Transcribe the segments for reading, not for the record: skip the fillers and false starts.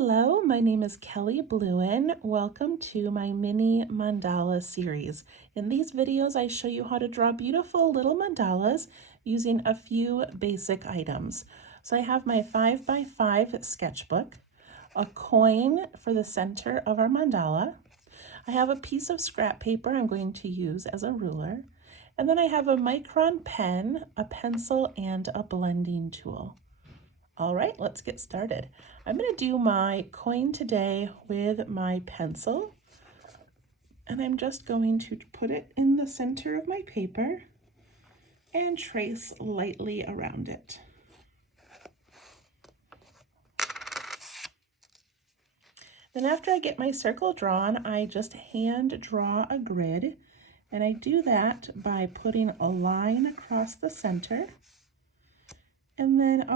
Hello, my name is Kelly Bluen. Welcome to my mini mandala series. In these videos, I show you how to draw beautiful little mandalas using a few basic items. So I have my 5x5 sketchbook, a coin for the center of our mandala. I have a piece of scrap paper I'm going to use as a ruler. And then I have a micron pen, a pencil, and a blending tool. All right, let's get started. I'm going to do my coin today with my pencil, and I'm just going to put it in the center of my paper and trace lightly around it. Then after I get my circle drawn, I just hand draw a grid, and I do that by putting a line across the center and then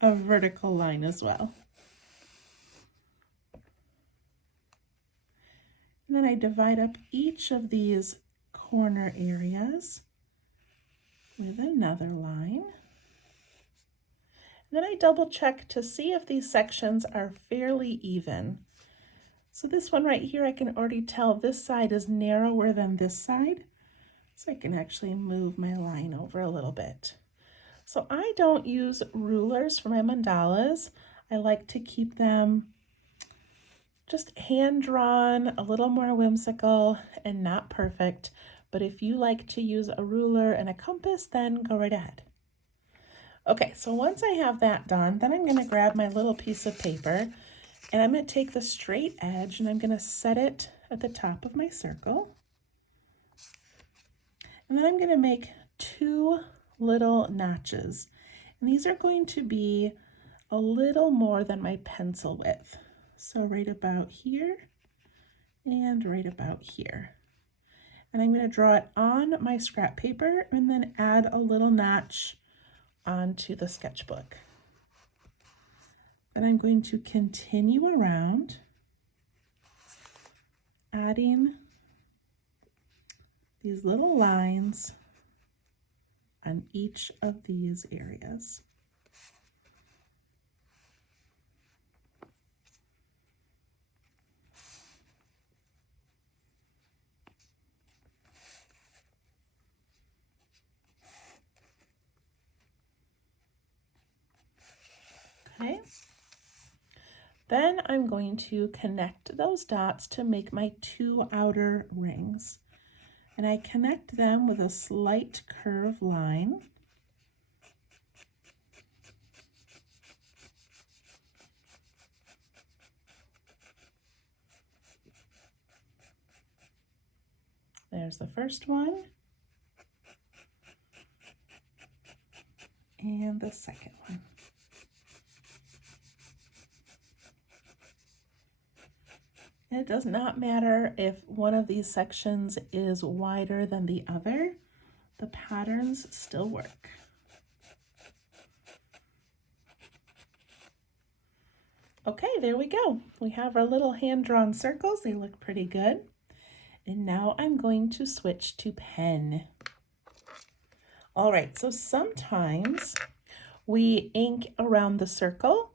a vertical line as well. And then I divide up each of these corner areas with another line. And then I double check to see if these sections are fairly even. So this one right here, I can already tell this side is narrower than this side. So I can actually move my line over a little bit. So I don't use rulers for my mandalas. I like to keep them just hand-drawn, a little more whimsical and not perfect. But if you like to use a ruler and a compass, then go right ahead. Okay, so once I have that done, then I'm going to grab my little piece of paper and I'm going to take the straight edge and I'm going to set it at the top of my circle. And then I'm going to make two little notches. And these are going to be a little more than my pencil width. So right about here and right about here. And I'm going to draw it on my scrap paper and then add a little notch onto the sketchbook. And I'm going to continue around, adding these little lines on each of these areas. Okay. Then I'm going to connect those dots to make my two outer rings. And I connect them with a slight curved line. There's the first one. And the second one. It does not matter if one of these sections is wider than the other, the patterns still work. Okay, there we go. We have our little hand-drawn circles. They look pretty good. And now I'm going to switch to pen. All right, so sometimes we ink around the circle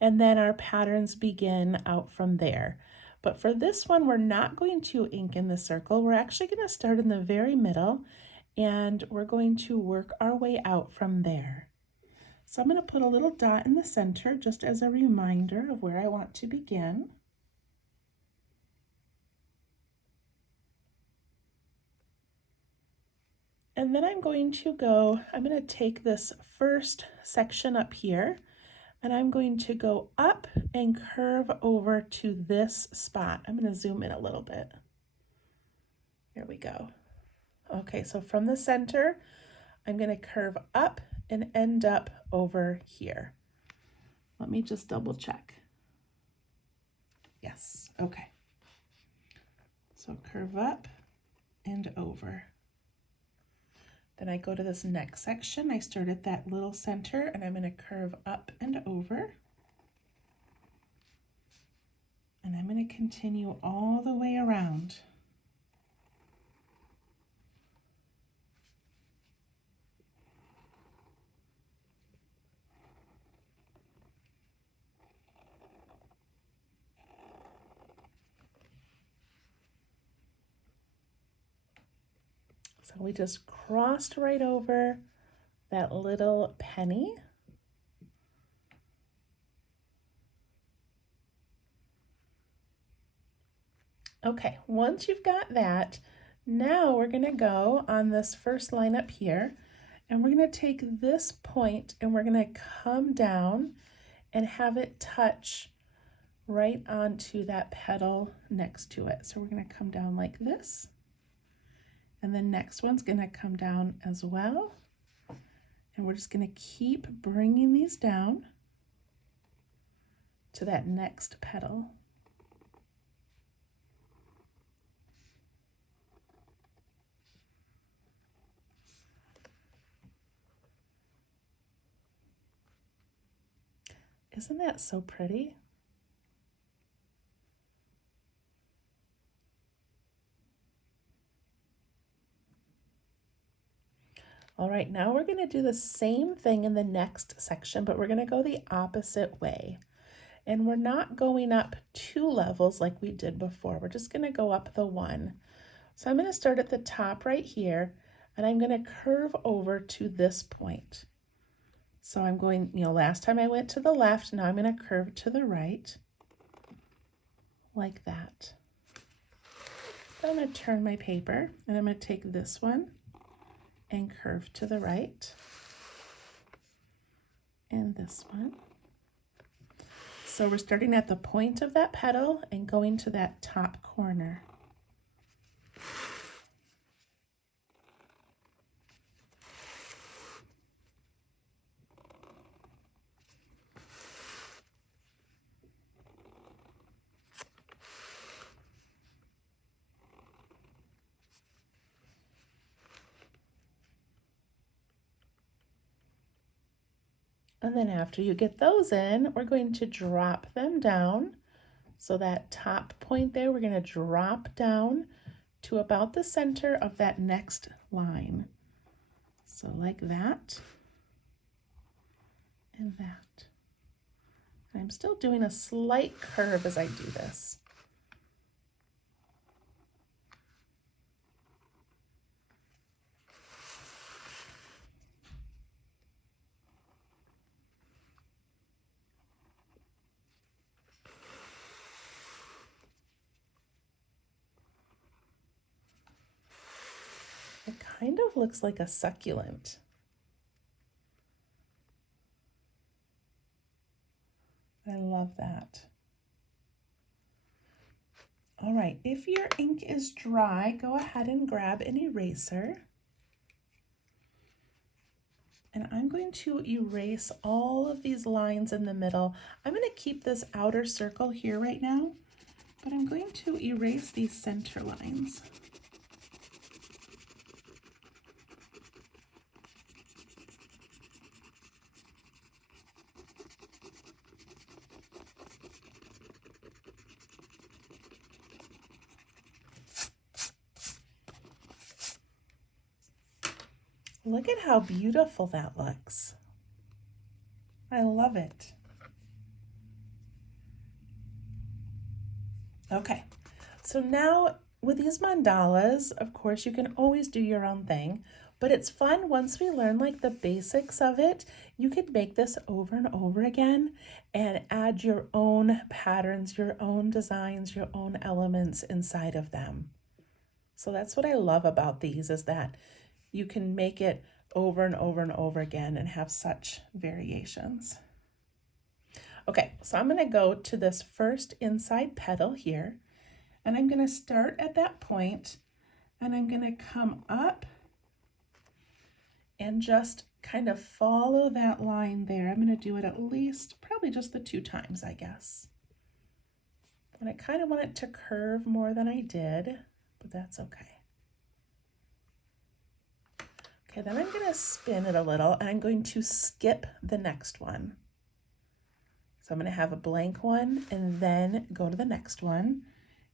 and then our patterns begin out from there. But for this one, we're not going to ink in the circle. We're actually going to start in the very middle and we're going to work our way out from there. So I'm going to put a little dot in the center just as a reminder of where I want to begin. And then I'm going to take this first section up here and I'm going to go up and curve over to this spot. I'm going to zoom in a little bit. There we go. Okay, so from the center, I'm going to curve up and end up over here. Let me just double check. Yes, okay. So curve up and over. Then I go to this next section. I start at that little center and I'm going to curve up and over. And I'm going to continue all the way around. So we just crossed right over that little penny. Okay, once you've got that, now we're going to go on this first line up here, and we're going to take this point and we're going to come down and have it touch right onto that petal next to it. So we're going to come down like this, and the next one's going to come down as well. And we're just going to keep bringing these down to that next petal. Isn't that so pretty? All right, now we're going to do the same thing in the next section, but we're going to go the opposite way. And we're not going up 2 levels like we did before. We're just going to go up the 1. So I'm going to start at the top right here, and I'm going to curve over to this point. So I'm going, last time I went to the left, now I'm going to curve to the right, like that. Then I'm going to turn my paper, and I'm going to take this one and curve to the right, and this one. So we're starting at the point of that petal and going to that top corner. And then after you get those in, we're going to drop them down. So that top point there, we're going to drop down to about the center of that next line. So like that and that. I'm still doing a slight curve as I do this. It kind of looks like a succulent. I love that. All right, if your ink is dry, go ahead and grab an eraser. And I'm going to erase all of these lines in the middle. I'm going to keep this outer circle here right now, but I'm going to erase these center lines. Look at how beautiful that looks. I love it. Okay, so now with these mandalas, of course, you can always do your own thing, but it's fun once we learn like the basics of it. You could make this over and over again and add your own patterns, your own designs, your own elements inside of them. So that's what I love about these, is that you can make it over and over and over again and have such variations. Okay, so I'm going to go to this first inside petal here, and I'm going to start at that point, and I'm going to come up and just kind of follow that line there. I'm going to do it at least, probably just the 2 times, I guess. And I kind of want it to curve more than I did, but that's okay. Okay, then I'm going to spin it a little, and I'm going to skip the next one. So I'm going to have a blank one and then go to the next one.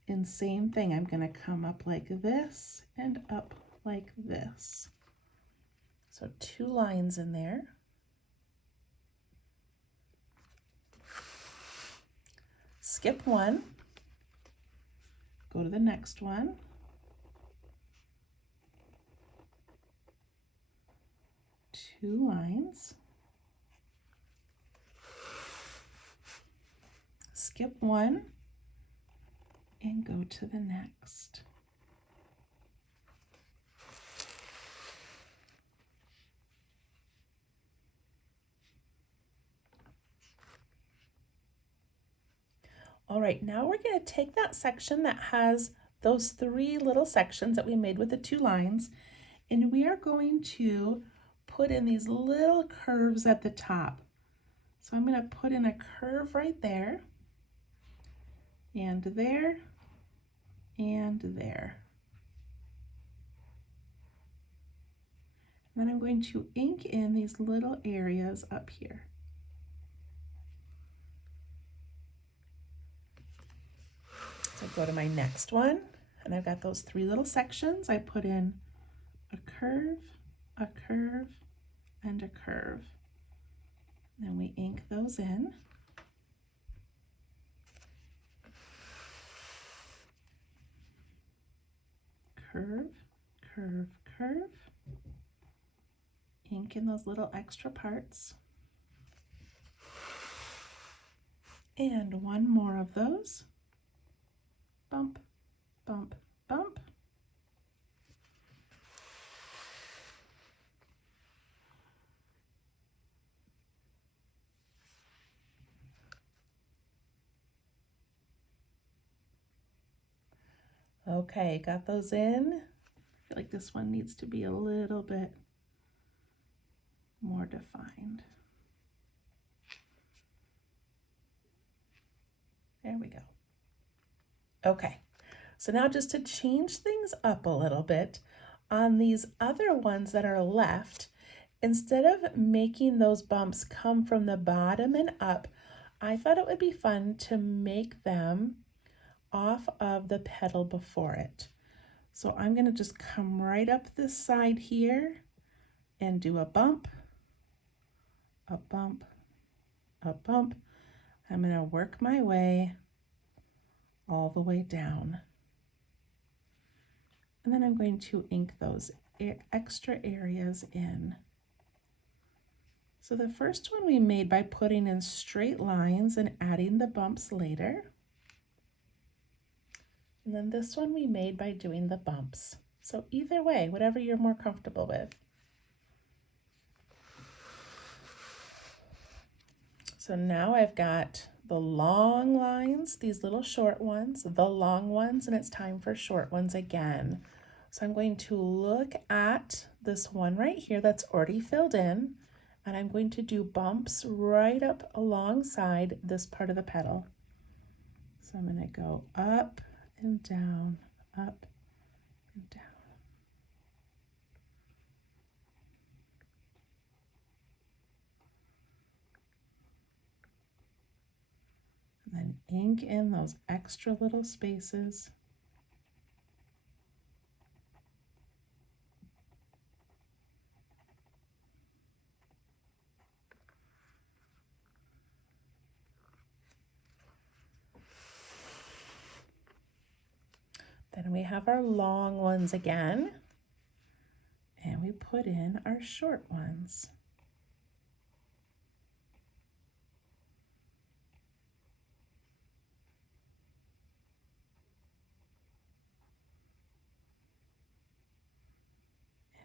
And same thing, I'm going to come up like this and up like this. So 2 lines in there. Skip one, go to the next one. 2 lines, skip one, and go to the next. All right, now we're going to take that section that has those 3 little sections that we made with the 2 lines, and we are going to put in these little curves at the top. So I'm going to put in a curve right there, and there, and there. And then I'm going to ink in these little areas up here. So go to my next one, and I've got those 3 little sections. I put in a curve, and a curve. Then we ink those in. Curve, curve, curve. Ink in those little extra parts. And one more of those. Bump, bump, bump. Okay, got those in. I feel like this one needs to be a little bit more defined. There we go. Okay, so now just to change things up a little bit, on these other ones that are left, instead of making those bumps come from the bottom and up, I thought it would be fun to make them off of the petal before it. So I'm going to just come right up this side here and do a bump, a bump, a bump. I'm going to work my way all the way down. And then I'm going to ink those extra areas in. So the first one we made by putting in straight lines and adding the bumps later. And then this one we made by doing the bumps. So either way, whatever you're more comfortable with. So now I've got the long lines, these little short ones, the long ones, and it's time for short ones again. So I'm going to look at this one right here that's already filled in, and I'm going to do bumps right up alongside this part of the petal. So I'm going to go up and down, up and down. And then ink in those extra little spaces. Then we have our long ones again, and we put in our short ones.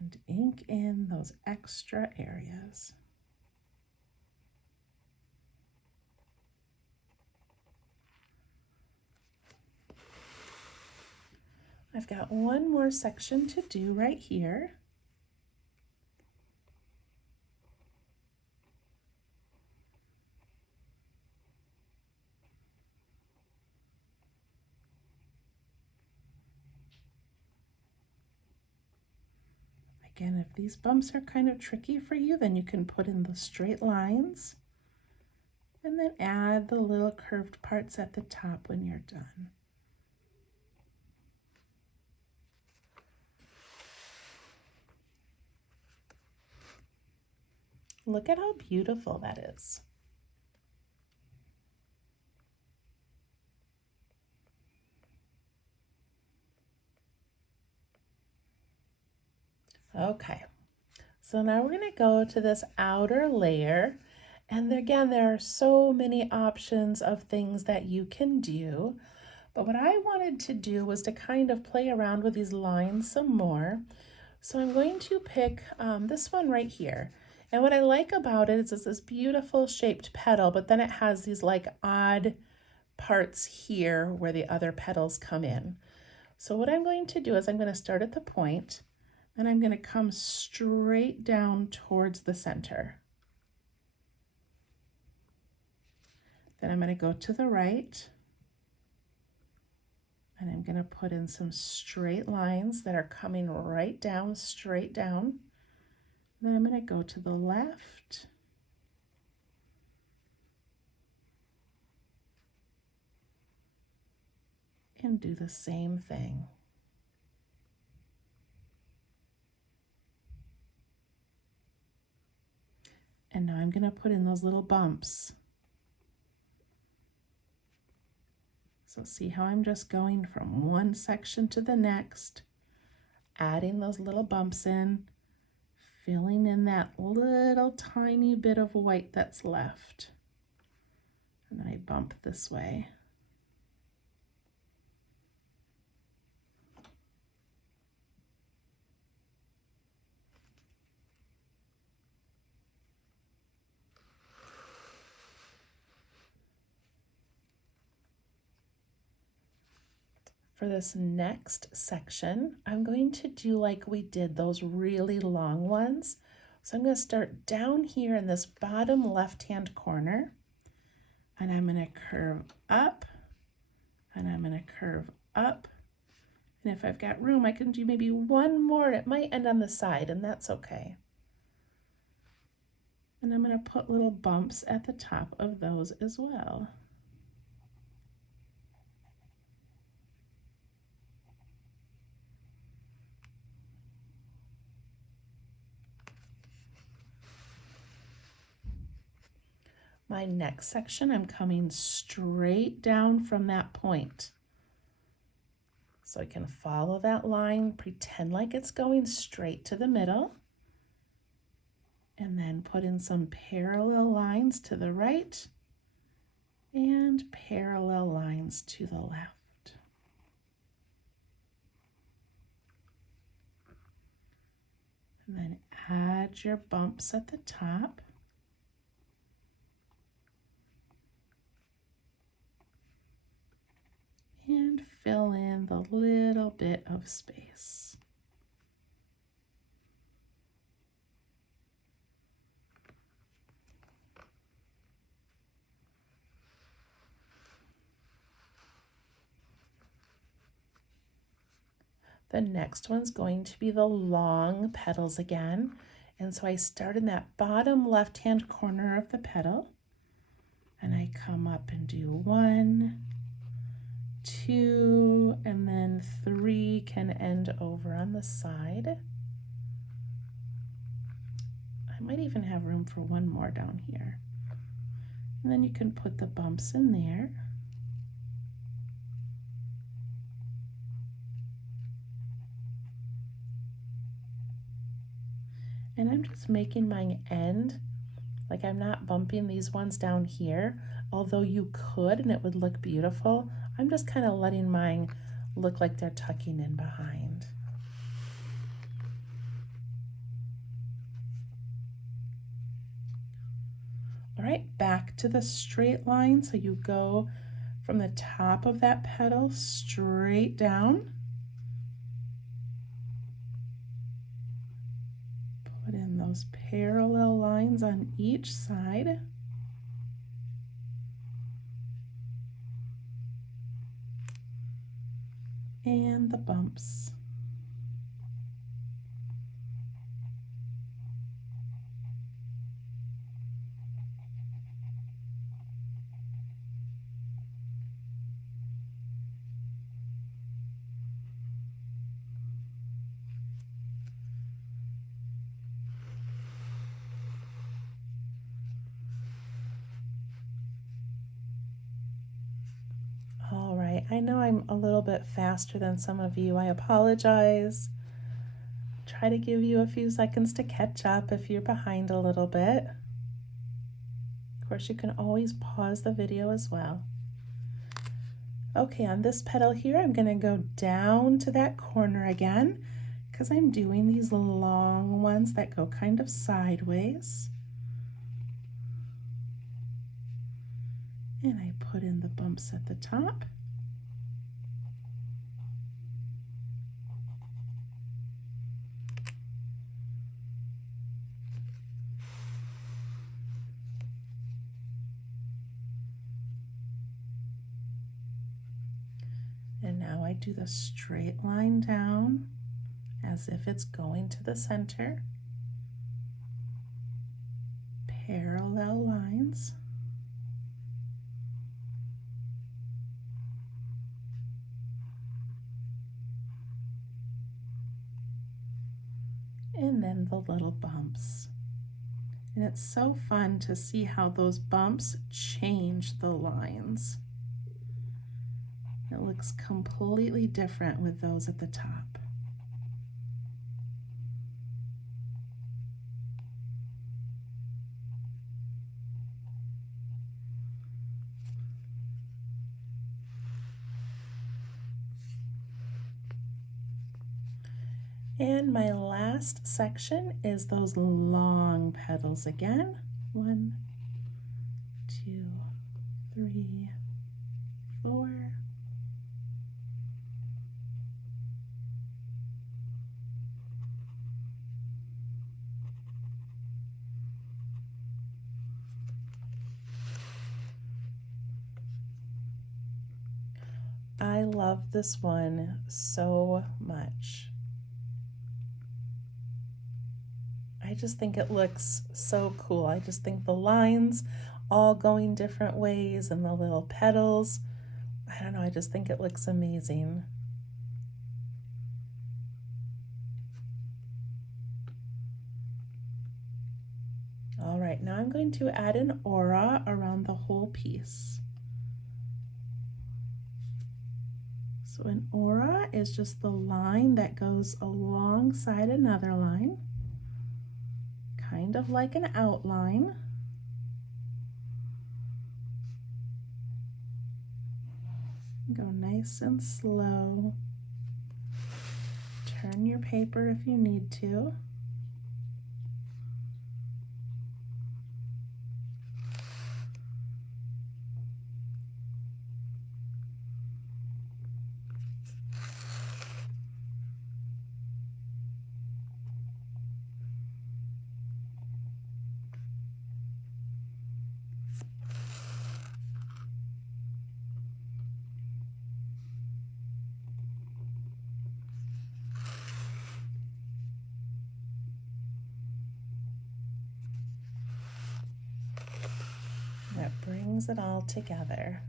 And ink in those extra areas. I've got one more section to do right here. Again, if these bumps are kind of tricky for you, then you can put in the straight lines and then add the little curved parts at the top when you're done. Look at how beautiful that is. Okay, So now we're going to go to this outer layer. And again, there are so many options of things that you can do. But what I wanted to do was to kind of play around with these lines some more. So I'm going to pick this one right here. And what I like about it is it's this beautiful shaped petal, but then it has these like odd parts here where the other petals come in. So what I'm going to do is I'm going to start at the point, and I'm going to come straight down towards the center. Then I'm going to go to the right, and I'm going to put in some straight lines that are coming right down, straight down. Then I'm going to go to the left, and do the same thing. And now I'm going to put in those little bumps. So see how I'm just going from one section to the next, adding those little bumps in, filling in that little tiny bit of white that's left. And then I bump this way. For this next section, I'm going to do like we did those really long ones. So I'm going to start down here in this bottom left-hand corner, and I'm going to curve up, and I'm going to curve up. And if I've got room, I can do maybe one more. It might end on the side, and that's okay. And I'm going to put little bumps at the top of those as well. My next section, I'm coming straight down from that point. So I can follow that line, pretend like it's going straight to the middle, and then put in some parallel lines to the right and parallel lines to the left. And then add your bumps at the top. And fill in the little bit of space. The next one's going to be the long petals again. And so I start in that bottom left-hand corner of the petal, and I come up and do 1, 2, and then 3 can end over on the side. I might even have room for one more down here. And then you can put the bumps in there. And I'm just making mine end, like I'm not bumping these ones down here, although you could and it would look beautiful. I'm just kind of letting mine look like they're tucking in behind. All right, back to the straight line. So you go from the top of that petal straight down. Put in those parallel lines on each side. And the bumps. All right, I know I'm a little bit faster than some of you. I apologize. try to give you a few seconds to catch up if you're behind a little bit. Of course, you can always pause the video as well. Okay, on this petal here, I'm going to go down to that corner again because I'm doing these long ones that go kind of sideways. And I put in the bumps at the top. And now I do the straight line down as if it's going to the center. Parallel lines. And then the little bumps. And it's so fun to see how those bumps change the lines. It looks completely different with those at the top. And my last section is those long petals again. 1, 2, 3, 4. I love this one so much. I just think it looks so cool. I just think the lines all going different ways and the little petals. I don't know, I just think it looks amazing. All right, now I'm going to add an aura around the whole piece. So an aura is just the line that goes alongside another line, kind of like an outline. Go nice and slow. Turn your paper if you need to. That brings it all together.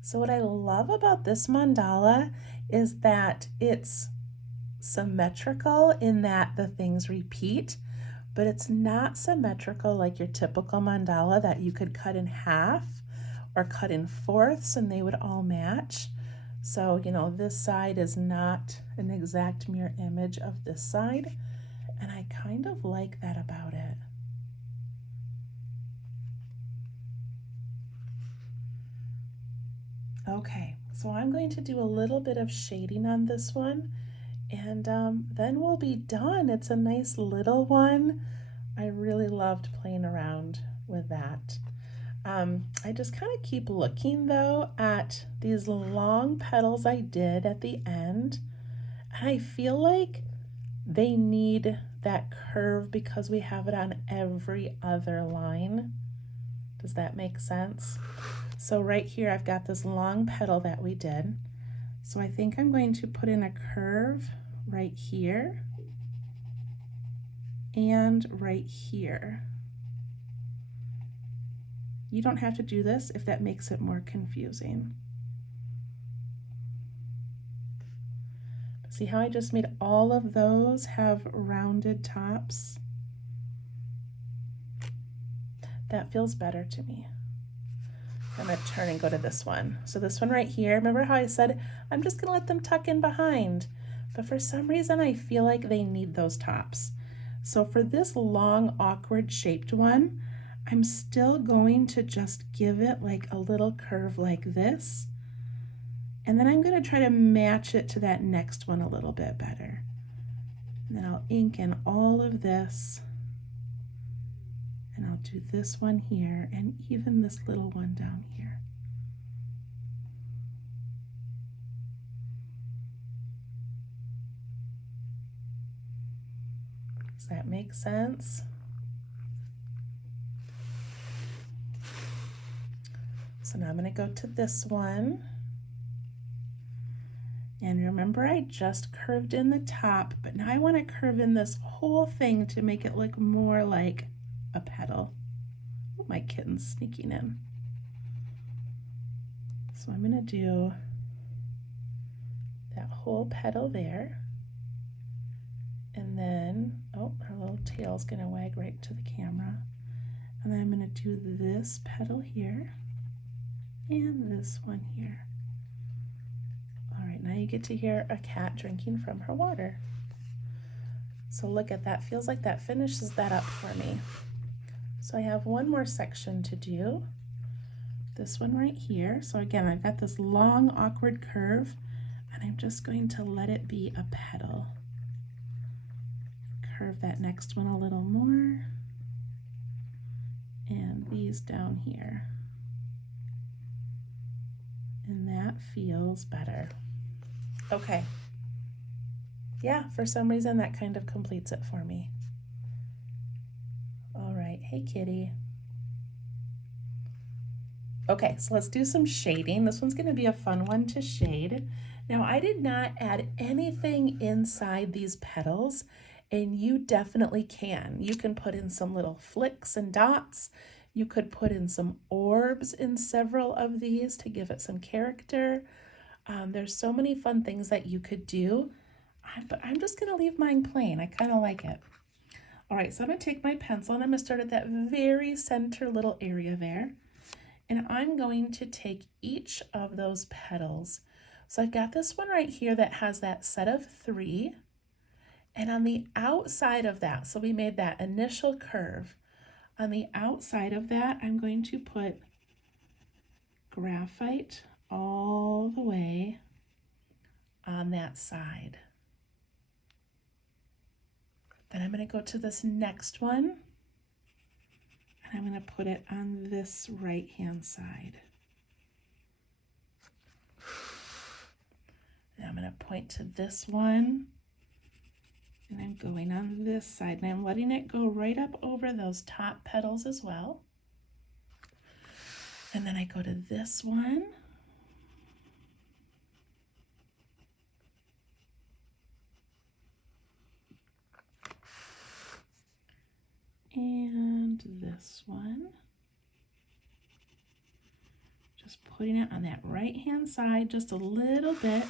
So what I love about this mandala is that it's symmetrical in that the things repeat, but it's not symmetrical like your typical mandala that you could cut in half or cut in fourths and they would all match. So, you know, this side is not an exact mirror image of this side, and I kind of like that about it. Okay, so I'm going to do a little bit of shading on this one, and then we'll be done. It's a nice little one. I really loved playing around with that. I just kind of keep looking though at these long petals I did at the end, and I feel like they need that curve because we have it on every other line. Does that make sense? So right here, I've got this long petal that we did. So I think I'm going to put in a curve right here and right here. You don't have to do this if that makes it more confusing. See how I just made all of those have rounded tops? That feels better to me. I'm going to turn and go to this one. So this one right here, remember how I said I'm just going to let them tuck in behind, but for some reason I feel like they need those tops. So for this long, awkward shaped one, I'm still going to just give it like a little curve like this. And then I'm going to try to match it to that next one a little bit better. And then I'll ink in all of this. And I'll do this one here and even this little one down here. Does that make sense? So now I'm going to go to this one. And remember, I just curved in the top, but now I want to curve in this whole thing to make it look more like a petal. Oh, my kitten's sneaking in. So I'm going to do that whole petal there. And then, oh, her little tail's going to wag right to the camera. And then I'm going to do this petal here and this one here. All right, now you get to hear a cat drinking from her water. So look at that, feels like that finishes that up for me. So I have one more section to do, this one right here. So again, I've got this long, awkward curve, and I'm just going to let it be a petal. Curve that next one a little more, and these down here. And that feels better. Okay. Yeah, for some reason that kind of completes it for me. All right, hey kitty. Okay, so let's do some shading. This one's gonna be a fun one to shade. Now I did not add anything inside these petals, and you definitely can. You can put in some little flicks and dots. You could put in some orbs in several of these to give it some character. There's so many fun things that you could do, but I'm just gonna leave mine plain. I kind of like it. All right, so I'm gonna take my pencil and I'm gonna start at that very center little area there. And I'm going to take each of those petals. So I've got this one right here that has that set of 3. And on the outside of that, so we made that initial curve. On the outside of that, I'm going to put graphite all the way on that side. Then I'm going to go to this next one, and I'm going to put it on this right-hand side. And I'm going to point to this one, and I'm going on this side, and I'm letting it go right up over those top petals as well. And then I go to this one. And this one. Just putting it on that right-hand side just a little bit.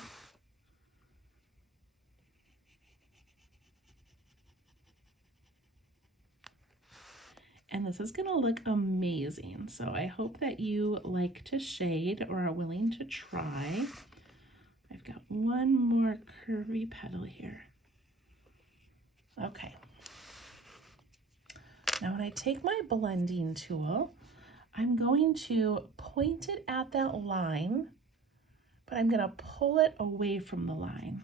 And this is gonna look amazing. So I hope that you like to shade or are willing to try. I've got one more curvy petal here. Okay. Now when I take my blending tool, I'm going to point it at that line, but I'm gonna pull it away from the line.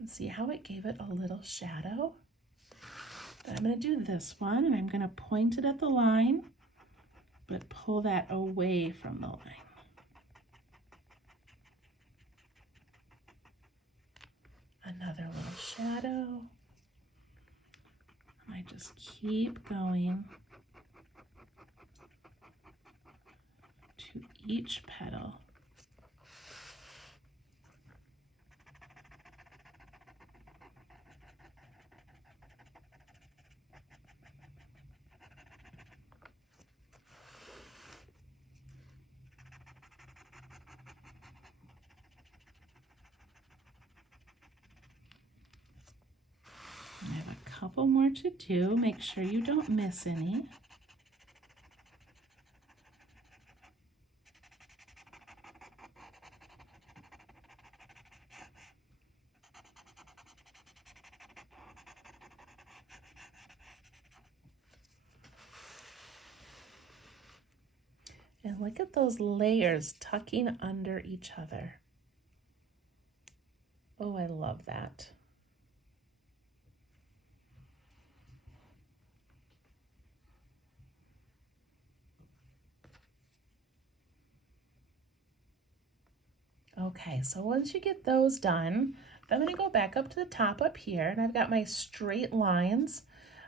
And see how it gave it a little shadow? Then I'm going to do this one, and I'm going to point it at the line, but pull that away from the line. Another little shadow. I just keep going to each petal. I have a couple more to do. Make sure you don't miss any. And look at those layers tucking under each other. Oh, I love that. Okay, so once you get those done, I'm going to go back up to the top up here, and I've got my straight lines,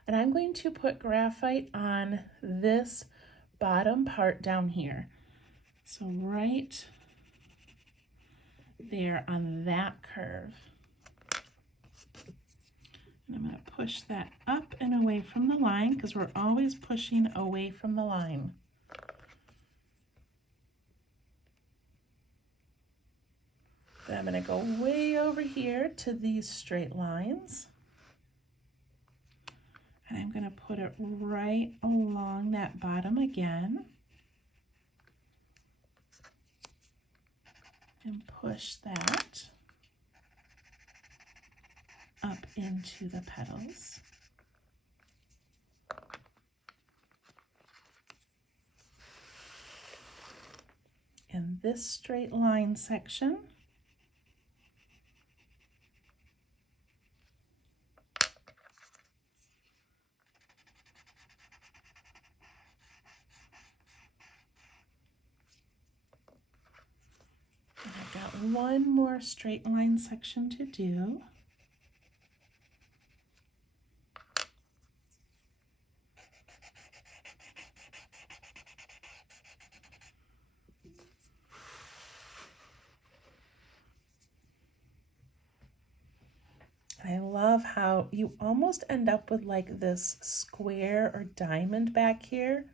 and I'm going to put graphite on this bottom part down here. So right there on that curve. And I'm going to push that up and away from the line because we're always pushing away from the line. Then I'm going to go way over here to these straight lines. And I'm going to put it right along that bottom again. And push that up into the petals. And this straight line section, and I've got one more straight line section to do. I love how you almost end up with like this square or diamond back here,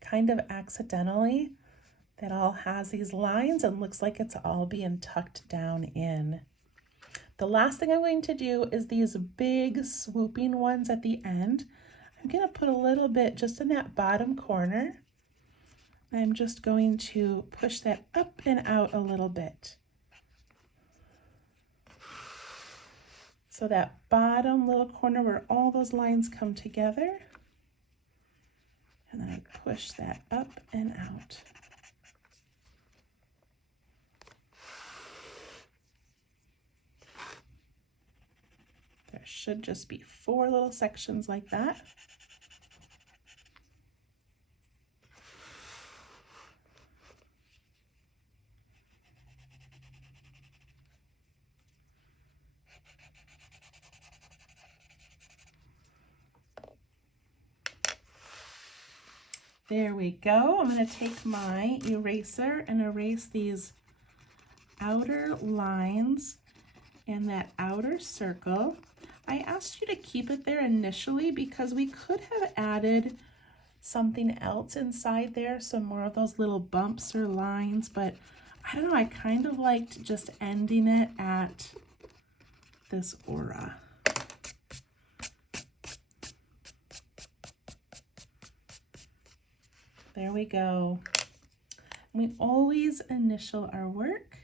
kind of accidentally, that all has these lines and looks like it's all being tucked down in. The last thing I'm going to do is these big swooping ones at the end. I'm going to put a little bit just in that bottom corner. I'm just going to push that up and out a little bit. So that bottom little corner where all those lines come together, and then I push that up and out. There should just be 4 little sections like that. There we go. I'm going to take my eraser and erase these outer lines and that outer circle. I asked you to keep it there initially because we could have added something else inside there, some more of those little bumps or lines, but I don't know, I kind of liked just ending it at this aura. There we go. We always initial our work.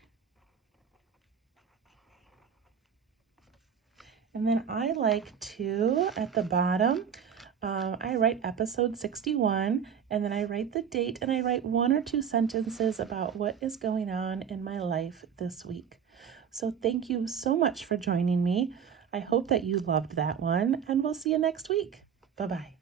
And then I like to, at the bottom, I write episode 61, and then I write the date, and I write 1 or 2 sentences about what is going on in my life this week. So thank you so much for joining me. I hope that you loved that one, and we'll see you next week. Bye-bye.